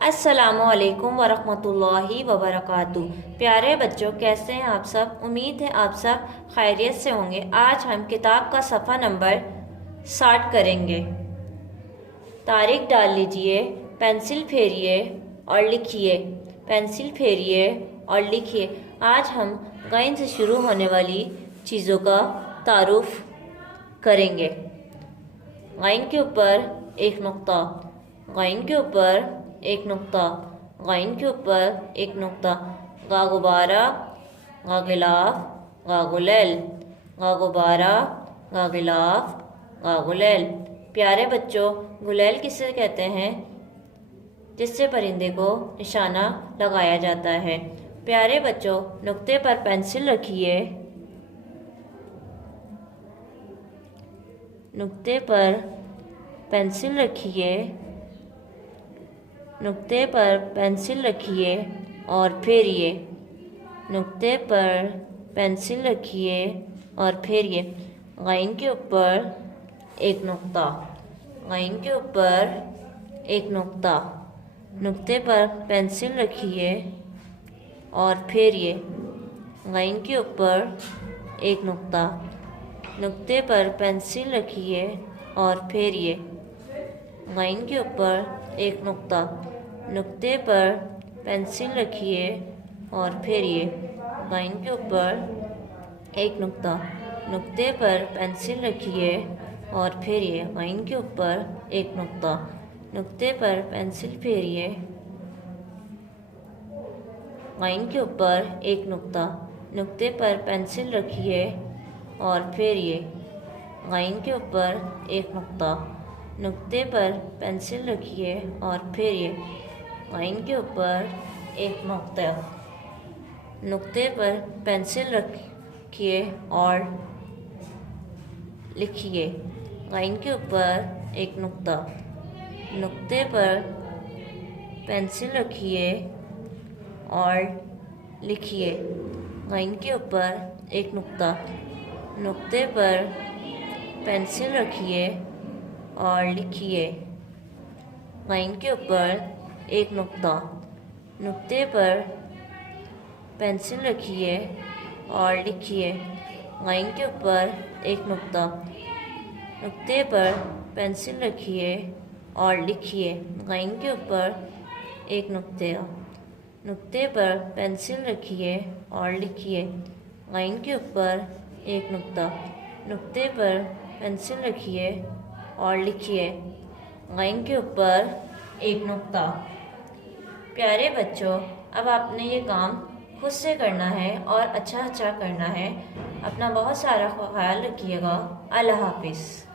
السلام علیکم ورحمۃ اللہ وبرکاتہ۔ پیارے بچوں، کیسے ہیں آپ سب؟ امید ہے آپ سب خیریت سے ہوں گے۔ آج ہم کتاب کا صفحہ نمبر 60 کریں گے۔ تاریخ ڈال لیجئے، پینسل پھیریے اور لکھیے۔ پینسل پھیریے اور لکھیے۔ آج ہم غین سے شروع ہونے والی چیزوں کا تعارف کریں گے۔ غین کے اوپر ایک نقطہ، غین کے اوپر ایک نقطہ، غین کے اوپر ایک نقطہ۔ غا غبارہ، غا غلاف، غا غلیل، غا غبارہ، غا غلاف، غا غلیل۔ پیارے بچوں، غلیل کسے کہتے ہیں؟ جس سے پرندے کو نشانہ لگایا جاتا ہے۔ پیارے بچوں، نقطے پر پینسل رکھیے، نقطے پر پینسل رکھیے، نقطے پر پینسل رکھیے اور پھیریے۔ نقطے پر پینسل رکھیے اور پھیریے۔ غین کے اوپر ایک نقطہ، غین کے اوپر ایک نقطہ، نقطے پر پینسل رکھیے اور پھیریے۔ غین کے اوپر ایک نقطہ، نقطے پر پینسل رکھیے اور پھیریے۔ غین کے اوپر ایک نقطہ، نقطے پر پینسل رکھیے اور پھیریے۔ غین کے اوپر ایک نقطہ، نقطے پر پینسل رکھیے اور پھیریے۔ غین کے اوپر ایک نقطہ، نقطے پر پینسل پھیریے۔ غین کے اوپر ایک نقطہ، نقطے پر پینسل رکھیے اور پھیریے۔ غین کے اوپر ایک نقطہ، نقطے پر پینسل رکھیے اور پھیریے۔ غین کے اوپر ایک نقطہ، نقطے پر پینسل رکھیے اور لکھیے۔ غین کے اوپر ایک نقطہ، نقطے پر پینسل رکھیے اور لکھیے۔ غین کے اوپر ایک نقطہ، نقطے پر پینسل رکھیے اور لکھیے۔ غین کے اوپر ایک نقطہ، نقطے پر پینسل رکھیے اور لکھیے۔ غین کے اوپر ایک نقطہ، نقطے پر پینسل رکھیے اور لکھیے۔ غین کے اوپر ایک نقطہ، نقطے پر پینسل رکھیے اور لکھیے۔ غین کے اوپر ایک نقطہ، نقطے پر پینسل رکھیے اور لکھیے۔ غین کے اوپر ایک نقطہ۔ پیارے بچوں، اب آپ نے یہ کام خود سے کرنا ہے اور اچھا کرنا ہے۔ اپنا بہت سارا خیال رکھیے گا۔ اللہ حافظ۔